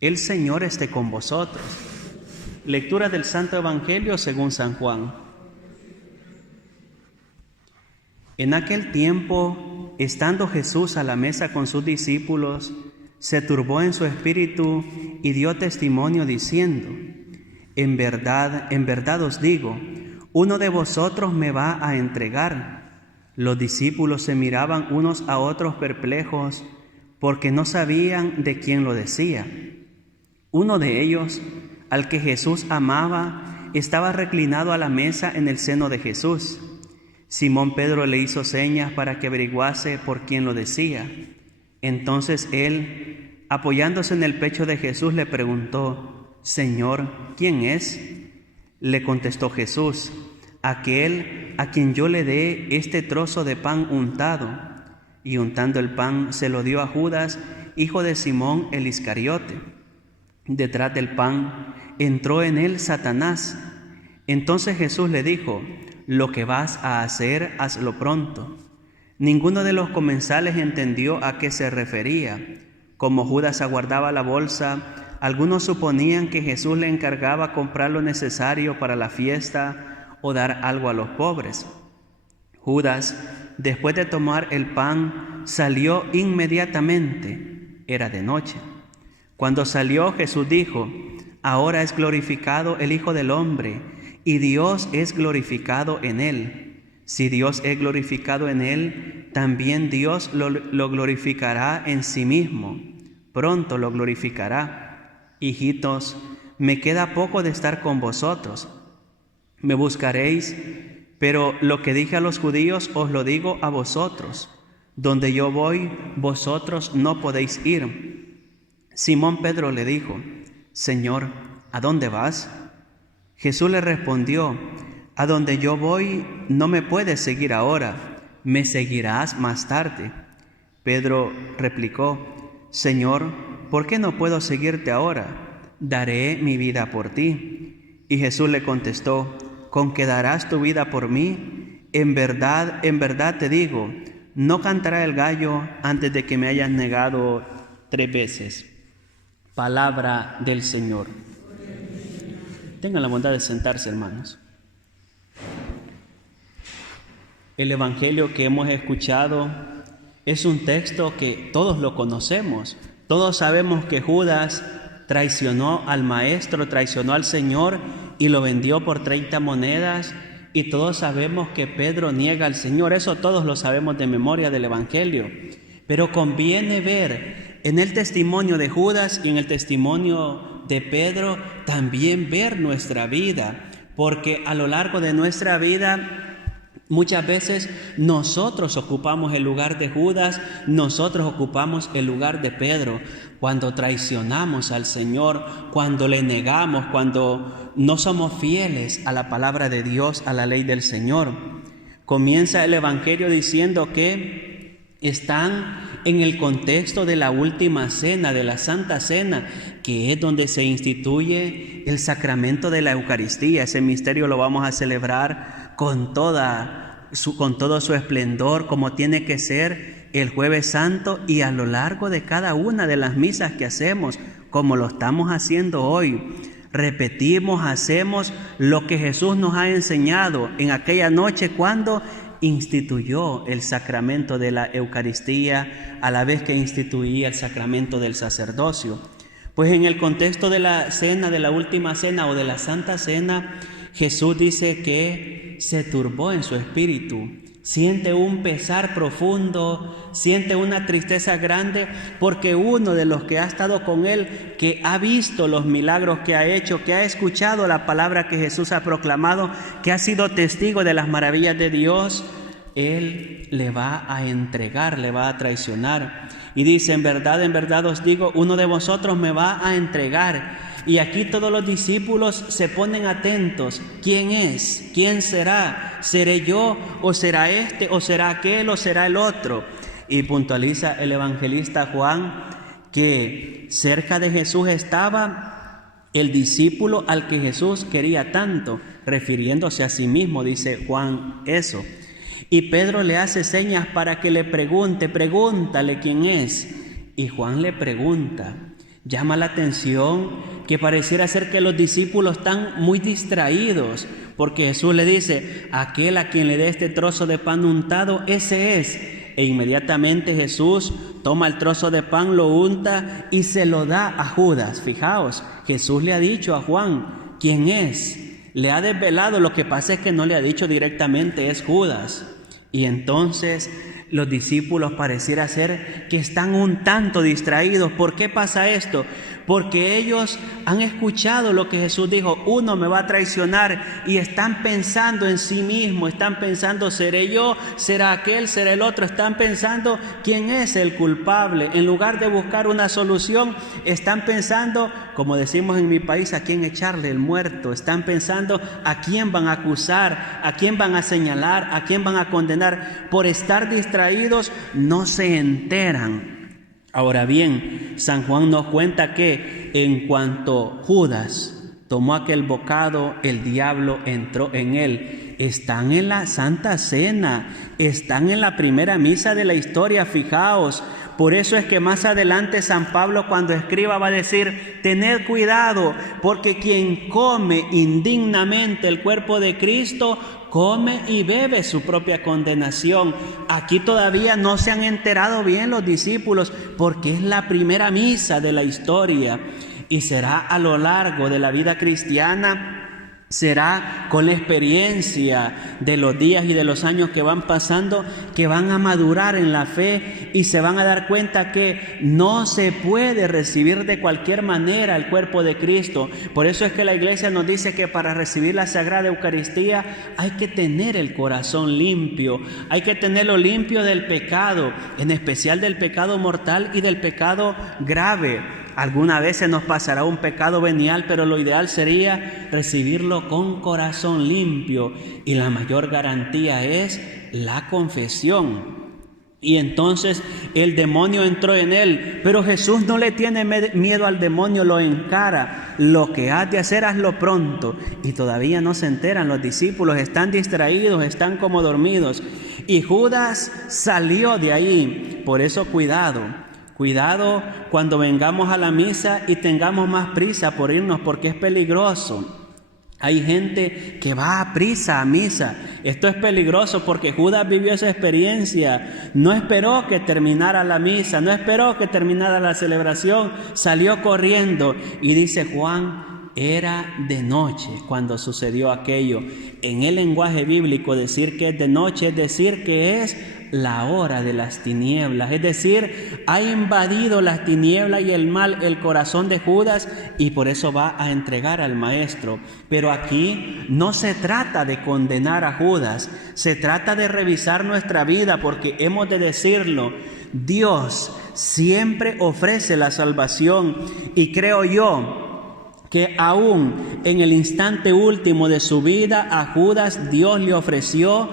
El Señor esté con vosotros. Lectura del Santo Evangelio según San Juan. En aquel tiempo, estando Jesús a la mesa con sus discípulos, se turbó en su espíritu y dio testimonio diciendo: en verdad os digo, uno de vosotros me va a entregar. Los discípulos se miraban unos a otros perplejos, porque no sabían de quién lo decía. Uno de ellos, al que Jesús amaba, estaba reclinado a la mesa en el seno de Jesús. Simón Pedro le hizo señas para que averiguase por quién lo decía. Entonces él, apoyándose en el pecho de Jesús, le preguntó: Señor, ¿quién es? Le contestó Jesús: aquel a quien yo le dé este trozo de pan untado. Y untando el pan se lo dio a Judas, hijo de Simón el Iscariote. Detrás del pan entró en él Satanás. Entonces Jesús le dijo: lo que vas a hacer, hazlo pronto. Ninguno de los comensales entendió a qué se refería. Como Judas aguardaba la bolsa, algunos suponían que Jesús le encargaba comprar lo necesario para la fiesta o dar algo a los pobres. Judas, después de tomar el pan, salió inmediatamente. Era de noche. Cuando salió, Jesús dijo: ahora es glorificado el Hijo del Hombre, y Dios es glorificado en él. Si Dios es glorificado en él, también Dios lo glorificará en sí mismo. Pronto lo glorificará. Hijitos, me queda poco de estar con vosotros. Me buscaréis, pero lo que dije a los judíos os lo digo a vosotros: donde yo voy, vosotros no podéis ir. Simón Pedro le dijo: Señor, ¿a dónde vas? Jesús le respondió: a donde yo voy no me puedes seguir ahora, me seguirás más tarde. Pedro replicó: Señor, ¿por qué no puedo seguirte ahora? Daré mi vida por ti. Y Jesús le contestó: ¿con qué darás tu vida por mí? En verdad te digo, no cantará el gallo antes de que me hayas negado 3 veces. Palabra del Señor. Tengan la bondad de sentarse, hermanos. El Evangelio que hemos escuchado es un texto que todos lo conocemos. Todos sabemos que Judas traicionó al Maestro, traicionó al Señor y lo vendió por 30 monedas. Y todos sabemos que Pedro niega al Señor. Eso todos lo sabemos de memoria del Evangelio. Pero conviene ver en el testimonio de Judas y en el testimonio de Pedro también ver nuestra vida, porque a lo largo de nuestra vida muchas veces nosotros ocupamos el lugar de Judas, nosotros ocupamos el lugar de Pedro, cuando traicionamos al Señor, cuando le negamos, cuando no somos fieles a la palabra de Dios, a la ley del Señor. Comienza el Evangelio diciendo que están en el contexto de la última cena, de la Santa Cena, que es donde se instituye el sacramento de la Eucaristía. Ese misterio lo vamos a celebrar con todo su esplendor, como tiene que ser el Jueves Santo y a lo largo de cada una de las misas que hacemos, como lo estamos haciendo hoy. Repetimos, hacemos lo que Jesús nos ha enseñado en aquella noche cuando instituyó el sacramento de la Eucaristía, a la vez que instituía el sacramento del sacerdocio. Pues en el contexto de la cena, de la última cena o de la Santa Cena, Jesús dice que se turbó en su espíritu, siente un pesar profundo, siente una tristeza grande, porque uno de los que ha estado con él, que ha visto los milagros que ha hecho, que ha escuchado la palabra que Jesús ha proclamado, que ha sido testigo de las maravillas de Dios, él le va a entregar, le va a traicionar. Y dice: en verdad os digo, uno de vosotros me va a entregar. Y aquí todos los discípulos se ponen atentos. ¿Quién es? ¿Quién será? ¿Seré yo? ¿O será este? ¿O será aquel? ¿O será el otro? Y puntualiza el evangelista Juan que cerca de Jesús estaba el discípulo al que Jesús quería tanto, refiriéndose a sí mismo, dice Juan eso. Y Pedro le hace señas para que le pregúntale quién es. Y Juan le pregunta. Llama la atención que pareciera ser que los discípulos están muy distraídos, porque Jesús le dice, aquel a quien le dé este trozo de pan untado, ese es. E inmediatamente Jesús toma el trozo de pan, lo unta y se lo da a Judas. Fijaos, Jesús le ha dicho a Juan quién es. Le ha desvelado, lo que pasa es que no le ha dicho directamente, es Judas. Y entonces los discípulos pareciera ser que están un tanto distraídos. ¿Por qué pasa esto? Porque ellos han escuchado lo que Jesús dijo, uno me va a traicionar, y están pensando en sí mismos, están pensando, ¿seré yo? ¿Será aquel? ¿Será el otro? Están pensando quién es el culpable. En lugar de buscar una solución, están pensando, como decimos en mi país, a quién echarle el muerto. Están pensando a quién van a acusar, a quién van a señalar, a quién van a condenar. Por estar distraídos no se enteran. Ahora bien, San Juan nos cuenta que en cuanto Judas tomó aquel bocado, el diablo entró en él. Están en la Santa Cena, están en la primera misa de la historia, fijaos. Por eso es que más adelante San Pablo, cuando escriba, va a decir, tened cuidado, porque quien come indignamente el cuerpo de Cristo, come y bebe su propia condenación. Aquí todavía no se han enterado bien los discípulos, porque es la primera misa de la historia, y será a lo largo de la vida cristiana. Será con la experiencia de los días y de los años que van pasando, que van a madurar en la fe y se van a dar cuenta que no se puede recibir de cualquier manera el cuerpo de Cristo. Por eso es que la Iglesia nos dice que para recibir la Sagrada Eucaristía hay que tener el corazón limpio, hay que tenerlo limpio del pecado, en especial del pecado mortal y del pecado grave. Alguna vez se nos pasará un pecado venial, pero lo ideal sería recibirlo con corazón limpio, y la mayor garantía es la confesión. Y entonces el demonio entró en él, pero Jesús no le tiene miedo al demonio, lo encara. Lo que has de hacer, hazlo pronto. Y todavía no se enteran los discípulos, están distraídos, están como dormidos. Y Judas salió de ahí. Por eso cuidado cuando vengamos a la misa y tengamos más prisa por irnos, porque es peligroso. Hay gente que va a prisa a misa. Esto es peligroso porque Judas vivió esa experiencia. No esperó que terminara la misa, no esperó que terminara la celebración, salió corriendo. Y dice Juan, era de noche cuando sucedió aquello. En el lenguaje bíblico, decir que es de noche es decir que es la hora de las tinieblas, es decir, ha invadido las tinieblas y el mal el corazón de Judas, y por eso va a entregar al Maestro. Pero aquí no se trata de condenar a Judas, se trata de revisar nuestra vida, porque hemos de decirlo, Dios siempre ofrece la salvación, y creo yo que aún en el instante último de su vida a Judas Dios le ofreció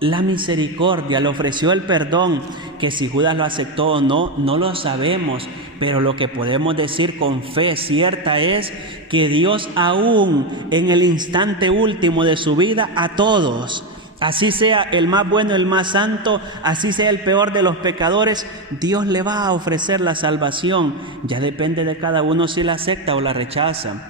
la misericordia, le ofreció el perdón, que si Judas lo aceptó o no, no lo sabemos, pero lo que podemos decir con fe cierta es que Dios aún en el instante último de su vida a todos, así sea el más bueno, el más santo, así sea el peor de los pecadores, Dios le va a ofrecer la salvación. Ya depende de cada uno si la acepta o la rechaza.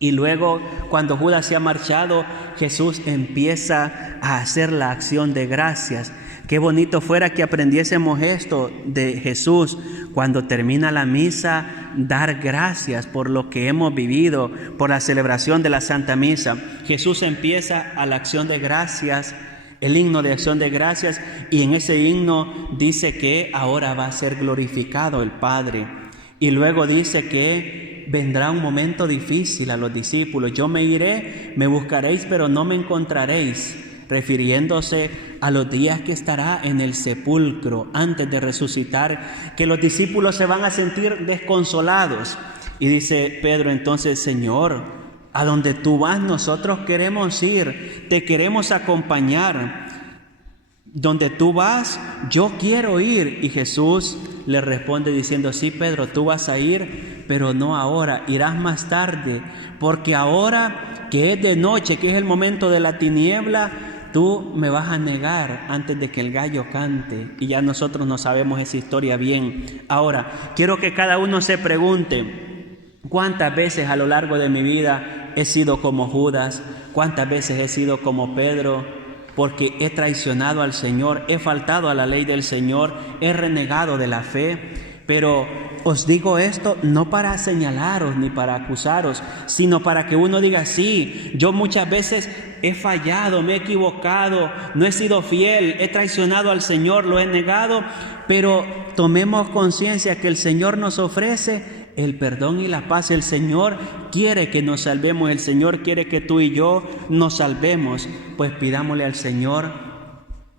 Y luego, cuando Judas se ha marchado, Jesús empieza a hacer la acción de gracias. Qué bonito fuera que aprendiésemos esto de Jesús cuando termina la misa, dar gracias por lo que hemos vivido, por la celebración de la Santa Misa. Jesús empieza a la acción de gracias, el himno de acción de gracias, y en ese himno dice que ahora va a ser glorificado el Padre. Y luego dice que vendrá un momento difícil a los discípulos. Yo me iré, me buscaréis, pero no me encontraréis. Refiriéndose a los días que estará en el sepulcro antes de resucitar, que los discípulos se van a sentir desconsolados. Y dice Pedro entonces, Señor, a donde tú vas nosotros queremos ir, te queremos acompañar. Donde tú vas, yo quiero ir. Y Jesús le responde diciendo, sí, Pedro, tú vas a ir, pero no ahora, irás más tarde, porque ahora que es de noche, que es el momento de la tiniebla, tú me vas a negar antes de que el gallo cante, y ya nosotros no sabemos esa historia bien. Ahora, quiero que cada uno se pregunte, ¿cuántas veces a lo largo de mi vida he sido como Judas? ¿Cuántas veces he sido como Pedro? Porque he traicionado al Señor, he faltado a la ley del Señor, he renegado de la fe. Pero os digo esto no para señalaros ni para acusaros, sino para que uno diga, sí, yo muchas veces he fallado, me he equivocado, no he sido fiel, he traicionado al Señor, lo he negado, pero tomemos conciencia que el Señor nos ofrece el perdón y la paz. El Señor quiere que nos salvemos, el Señor quiere que tú y yo nos salvemos, pues pidámosle al Señor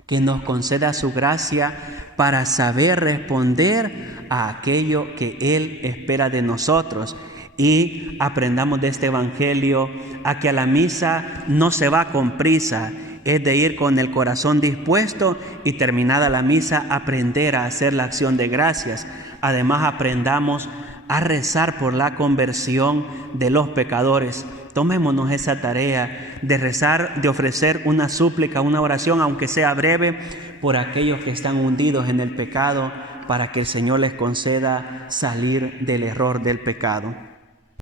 que nos conceda su gracia para saber responder a aquello que Él espera de nosotros. Y aprendamos de este Evangelio a que a la misa no se va con prisa, es de ir con el corazón dispuesto y terminada la misa aprender a hacer la acción de gracias. Además aprendamos a rezar por la conversión de los pecadores. Tomémonos esa tarea de rezar, de ofrecer una súplica, una oración, aunque sea breve, por aquellos que están hundidos en el pecado, para que el Señor les conceda salir del error del pecado.